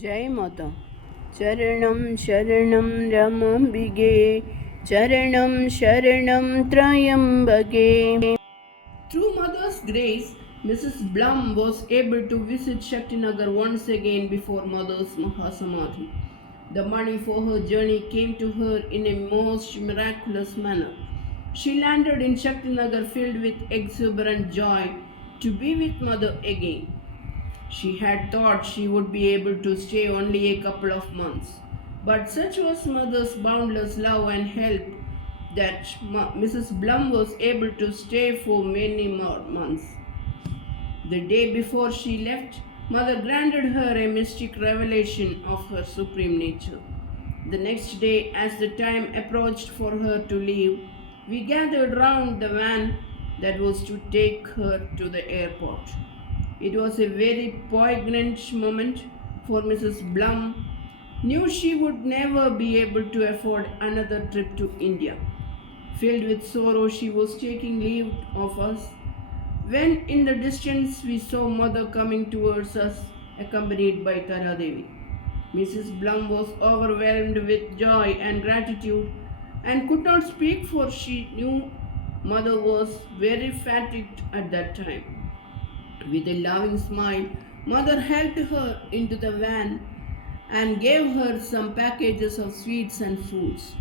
जय माता। चरणं शरणं रमाम्बिगे, चरणं शरणं त्र्यम्बके. Through Mother's grace, Mrs. Blum was able to visit Shaktinagar once again before Mother's Mahasamadhi. The money for her journey came to her in a most miraculous manner. She landed in Shaktinagar filled with exuberant joy to be with Mother again. She had thought she would be able to stay only a couple of months, but such was Mother's boundless love and help that Mrs. Blum was able to stay for many more months. The day before she left, Mother granted her a mystic revelation of her supreme nature. The next day, as the time approached for her to leave, we gathered round the van that was to take her to the airport. It was a very poignant moment, for Mrs. Blum knew she would never be able to afford another trip to India. Filled with sorrow, she was taking leave of us when in the distance we saw Mother coming towards us, accompanied by RAMADEVI. Mrs. Blum was overwhelmed with joy and gratitude and could not speak, for she knew Mother was very fatigued at that time. With a loving smile, Mother helped her into the van and gave her some packages of sweets and fruits.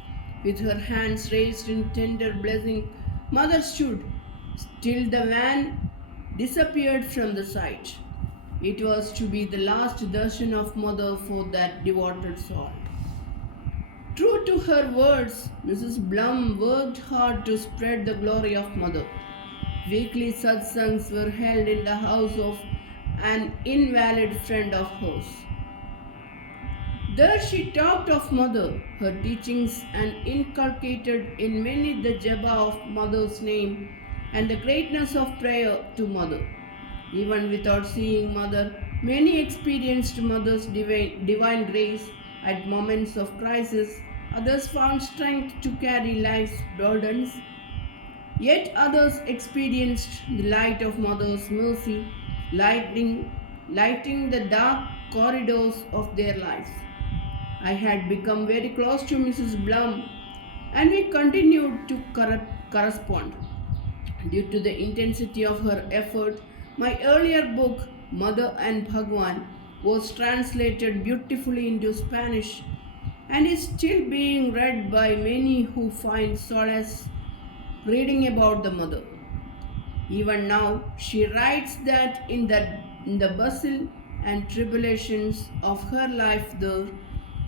With her hands raised in tender blessing, Mother stood till the van disappeared from the sight. It was to be the last darshan of Mother for that devoted soul. True to her words, Mrs. Blum worked hard to spread the glory of Mother. Weekly satsangs were held in the house of an invalid friend of hers. There she talked of Mother, her teachings, and inculcated in many the japa of Mother's name and the greatness of prayer to Mother. Even without seeing Mother, many experienced Mother's divine grace at moments of crisis. Others found strength to carry life's burdens. Yet others experienced the light of Mother's mercy, lighting the dark corridors of their lives. I had become very close to Mrs. Blum, and we continued to correspond. Due to the intensity of her effort, my earlier book, Mother and Bhagwan, was translated beautifully into Spanish and is still being read by many who find solace reading about the Mother. Even now, she writes that in the bustle and tribulations of her life, the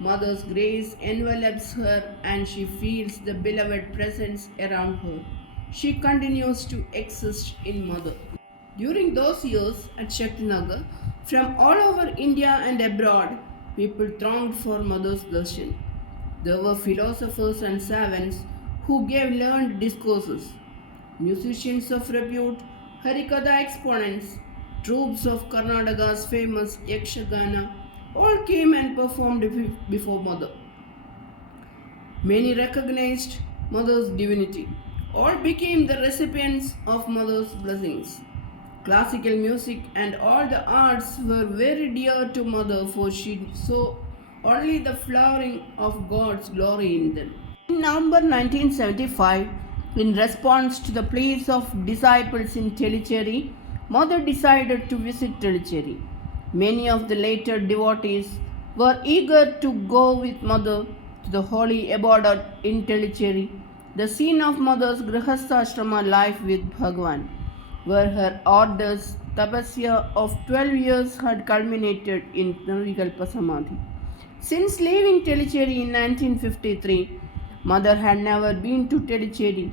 Mother's grace envelops her and she feels the beloved presence around her. She continues to exist in Mother. During those years at Shaktinagar, from all over India and abroad, people thronged for Mother's darshan. There were philosophers and savants who gave learned discourses, musicians of repute, Harikatha exponents, troops of Karnataka's famous Yakshagana, all came and performed before Mother. Many recognized Mother's divinity. All became the recipients of Mother's blessings. Classical music and all the arts were very dear to Mother, for she saw only the flowering of God's glory in them. In November 1975, in response to the pleas of disciples in Tellicherry, Mother decided to visit Tellicherry. Many of the later devotees were eager to go with Mother to the holy abode in Tellicherry, the scene of Mother's Grihastha life with Bhagwan, where her arduous tapasya of 12 years had culminated in Nirvikalpa Samadhi. Since leaving Tellicherry in 1953, Mother had never been to Tellicherry.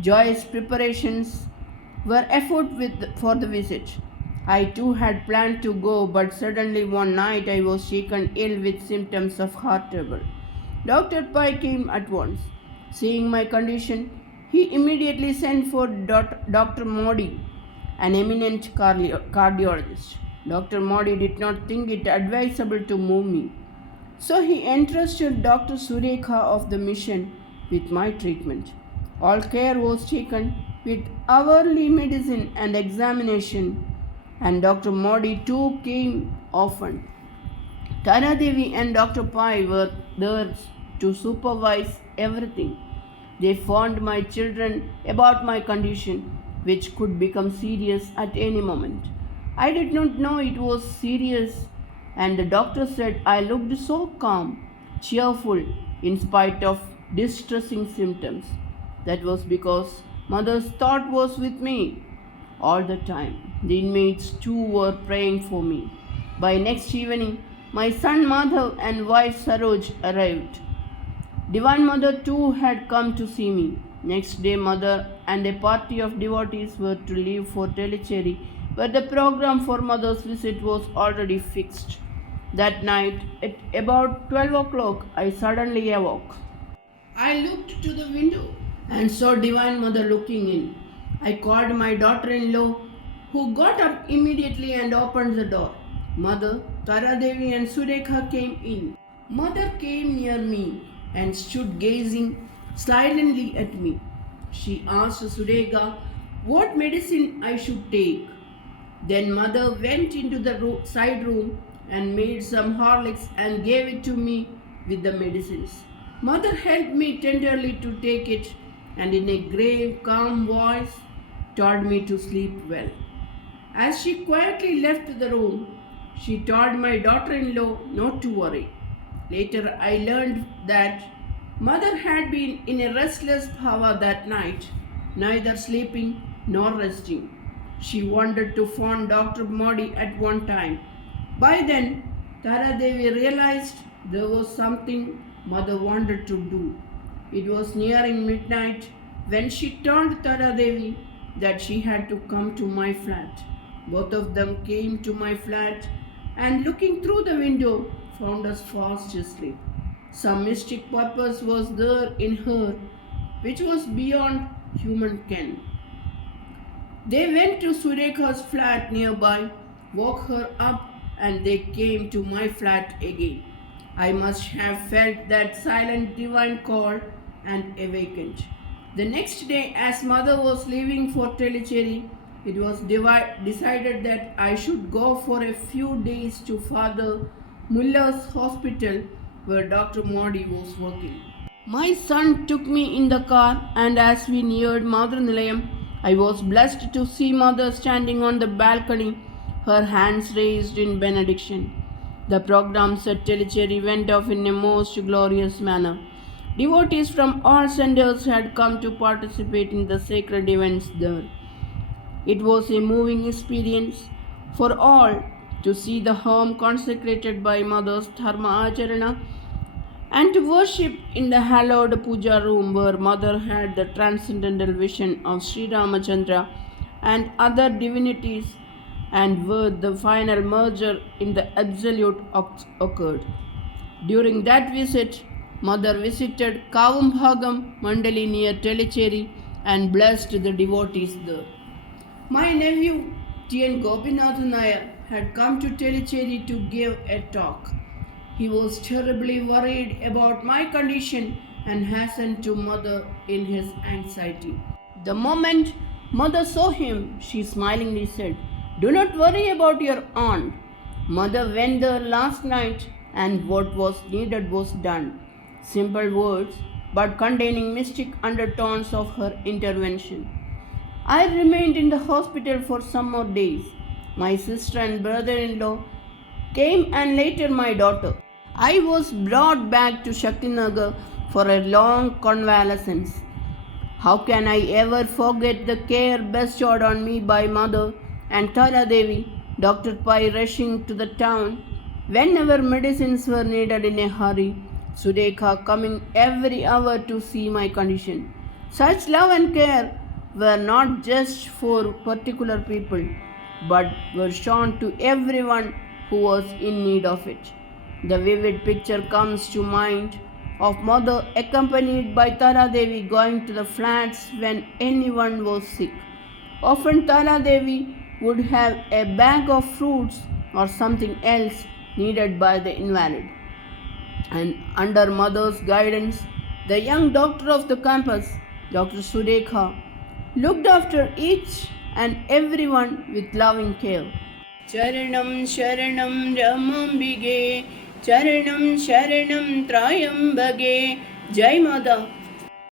Joyous preparations were afoot for the visit. I too had planned to go, but suddenly one night I was shaken ill with symptoms of heart trouble. Dr. Pai came at once. Seeing my condition, he immediately sent for Dr. Modi, an eminent cardiologist. Dr. Modi did not think it advisable to move me, so he entrusted Dr. Surekha of the mission with my treatment. All care was taken with hourly medicine and examination, and Dr. Modi too came often. Tara Devi and Dr. Pai were there to supervise everything. They warned my children about my condition, which could become serious at any moment. I did not know it was serious, and the doctor said I looked so calm, cheerful, in spite of distressing symptoms. That was because mother's thought was with me all the time. The inmates too were praying for me. By next evening, my son Madhav and wife Saroj arrived. Divine Mother too had come to see me. Next day, Mother and a party of devotees were to leave for Tellicherry, where the program for Mother's visit was already fixed. That night, at about 12 o'clock, I suddenly awoke. I looked to the window and saw Divine Mother looking in. I called my daughter-in-law, who got up immediately and opened the door. Mother, Tara Devi and Surekha came in. Mother came near me and stood gazing silently at me. She asked Surekha what medicine I should take. Then Mother went into the side room and made some Horlicks and gave it to me with the medicines. Mother helped me tenderly to take it and in a grave, calm voice told me to sleep well. As she quietly left the room, she told my daughter-in-law not to worry. Later I learned that Mother had been in a restless bhava that night, neither sleeping nor resting. She wanted to phone Dr. Modi at one time. By then, Tara Devi realized there was something Mother wanted to do. It was nearing midnight when she told Tara Devi that she had to come to my flat. Both of them came to my flat and looking through the window found us fast asleep. Some mystic purpose was there in her which was beyond human ken. They went to Surekha's flat nearby, woke her up, and they came to my flat again. I must have felt that silent divine call and awakened. The next day, as Mother was leaving for Tellicherry, it was decided that I should go for a few days to Father Muller's hospital where Dr. Modi was working. My son took me in the car, and as we neared Mother Nilayam, I was blessed to see Mother standing on the balcony, her hands raised in benediction. The programs at Tellicherry went off in a most glorious manner. Devotees from all centers had come to participate in the sacred events there. It was a moving experience for all to see the home consecrated by Mother's Dharma Acharana and to worship in the hallowed puja room where Mother had the transcendental vision of Sri Ramachandra and other divinities and where the final merger in the absolute occurred. During that visit, Mother visited Kavumbhagam Mandali near Tellicherry and blessed the devotees there. My nephew T.N.K Nair had come to Tellicherry to give a talk. He was terribly worried about my condition and hastened to Mother in his anxiety. The moment Mother saw him, she smilingly said, "Do not worry about your aunt. Mother went there last night and what was needed was done." Simple words, but containing mystic undertones of her intervention. I remained in the hospital for some more days. My sister and brother-in-law came and later my daughter. I was brought back to Shaktinagar for a long convalescence. How can I ever forget the care bestowed on me by Mother and Tara Devi, Dr. Pai rushing to the town whenever medicines were needed in a hurry, Surekha coming every hour to see my condition. Such love and care were not just for particular people, but were shown to everyone who was in need of it. The vivid picture comes to mind of Mother accompanied by Tara Devi going to the flats when anyone was sick. Often Tara Devi would have a bag of fruits or something else needed by the invalid. And under Mother's guidance, the young doctor of the campus, Dr. Surekha, looked after each and everyone with loving care. Charanam Sharanam Ramambige Charanam Sharanam Trayambage. Jai Mother.